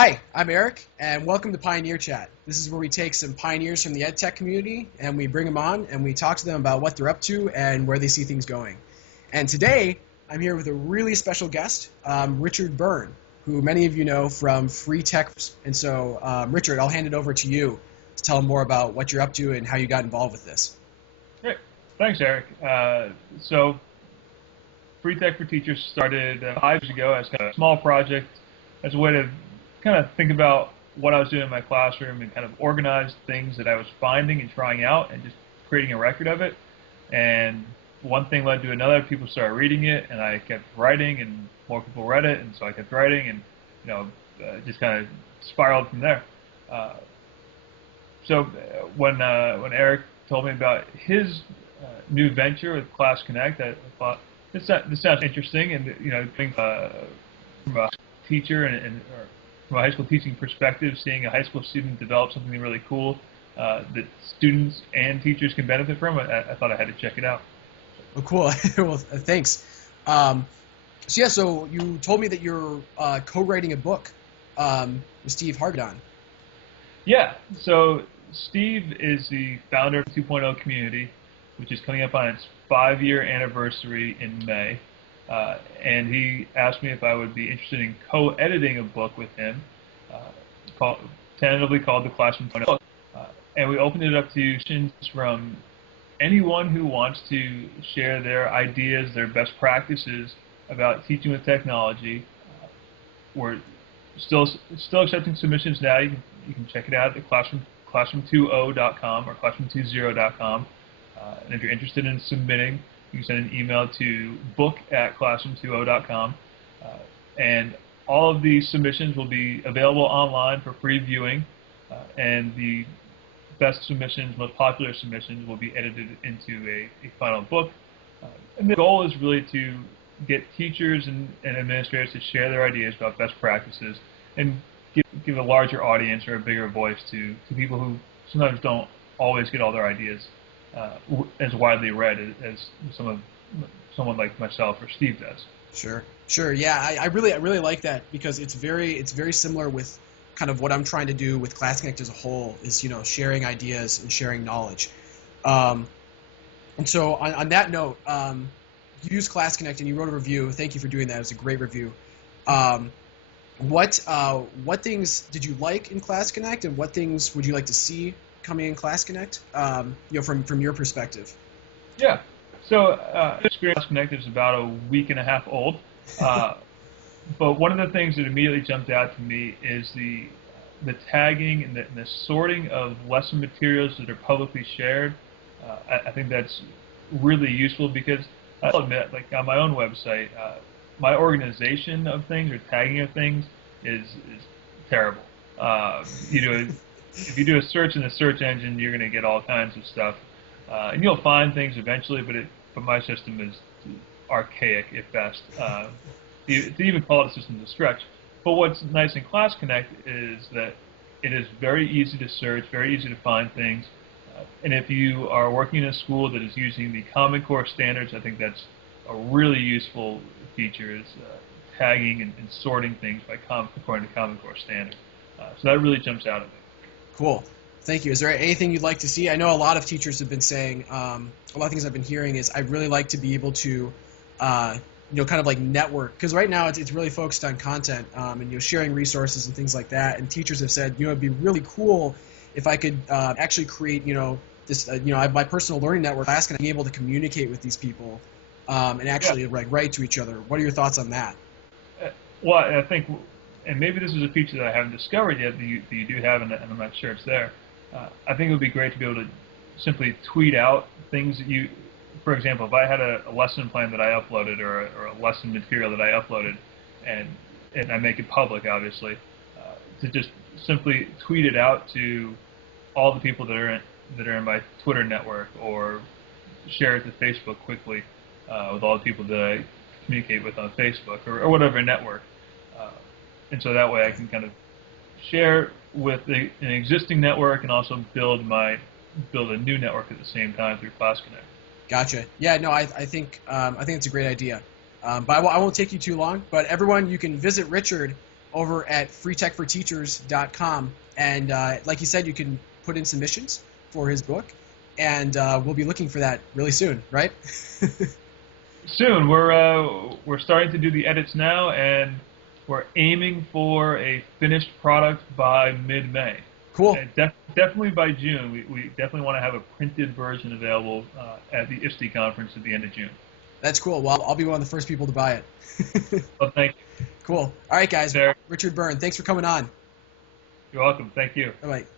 Hi, I'm Eric, and welcome to Pioneer Chat. This is where we take some pioneers from the EdTech community and we bring them on and we talk to them about what they're up to and where they see things going. And today, I'm here with a really special guest, Richard Byrne, who many of you know from Free Tech. And so, Richard, I'll hand it over to you to tell them more about what you're up to and how you got involved with this. Great. Thanks, Eric. So, Free Tech for Teachers started 5 years ago as kind of a small project, as a way to kind of think about what I was doing in my classroom and kind of organize things that I was finding and trying out and just creating a record of it. And one thing led to another. People started reading it, and I kept writing, and more people read it, and so I kept writing, and just kind of spiraled from there. When Eric told me about his new venture with Class Connect, I thought this sounds interesting, and being from a teacher and from a high school teaching perspective, seeing a high school student develop something really cool that students and teachers can benefit from, I thought I had to check it out. Oh, cool. Well, thanks. So you told me that you're co-writing a book with Steve Hargadon. Yeah. So Steve is the founder of 2.0 Community, which is coming up on its 5-year anniversary in May. And he asked me if I would be interested in co-editing a book with him, tentatively called The Classroom 2.0. And we opened it up to students from anyone who wants to share their ideas, their best practices about teaching with technology. We're still accepting submissions now. You can check it out at classroom20.com or classroom20.com. And if you're interested in submitting, you can send an email to book@classroom20.com. And all of these submissions will be available online for free viewing. And the best submissions, most popular submissions, will be edited into a final book. And the goal is really to get teachers and administrators to share their ideas about best practices and give a larger audience or a bigger voice to people who sometimes don't always get all their ideas as widely read as someone like myself or Steve does. Sure. Yeah, I really like that because it's very similar with kind of what I'm trying to do with Class Connect as a whole is sharing ideas and sharing knowledge. And so on that note, you used Class Connect and you wrote a review. Thank you for doing that. It was a great review. What things did you like in Class Connect, and what things would you like to see coming in Class Connect? From your perspective. Yeah. So Experience Connect is about a week and a half old. But one of the things that immediately jumped out to me is the tagging and the sorting of lesson materials that are publicly shared. I think that's really useful because I'll admit, like on my own website, my organization of things or tagging of things is terrible. If you do a search in the search engine, you're going to get all kinds of stuff, and you'll find things eventually. But my system is archaic at best. To even call it a system is a stretch. But what's nice in Class Connect is that it is very easy to search, very easy to find things. And if you are working in a school that is using the Common Core standards, I think that's a really useful feature is tagging and sorting things according to Common Core standards. So that really jumps out at me. Cool. Thank you. Is there anything you'd like to see? I know a lot of teachers have been saying, a lot of things I've been hearing is I'd really like to be able to kind of like network, because right now it's really focused on content and sharing resources and things like that. And teachers have said, it'd be really cool if I could actually create, this, I have my personal learning network class, and be able to communicate with these people and actually write to each other. What are your thoughts on that? Well, I think, and maybe this is a feature that I haven't discovered yet that you do have, and I'm not sure it's there. I think it would be great to be able to simply tweet out things that you. For example, if I had a lesson plan that I uploaded or a lesson material that I uploaded, and I make it public, obviously, to just simply tweet it out to all the people that are in my Twitter network, or share it to Facebook quickly with all the people that I communicate with on Facebook or whatever network, and so that way I can kind of share with an existing network and also build a new network at the same time through Class Connect. Gotcha. Yeah, no, I think it's a great idea. But I won't take you too long. But everyone, you can visit Richard over at freetechforteachers.com. And like you said, you can put in submissions for his book, and we'll be looking for that really soon, right? Soon. We're starting to do the edits now, and we're aiming for a finished product by mid-May. Cool. Definitely by June. We definitely want to have a printed version available at the ISTE conference at the end of June. That's cool. Well, I'll be one of the first people to buy it. Well, thank you. Cool. All right, guys. Sarah. Richard Byrne, thanks for coming on. You're welcome. Thank you. Bye-bye.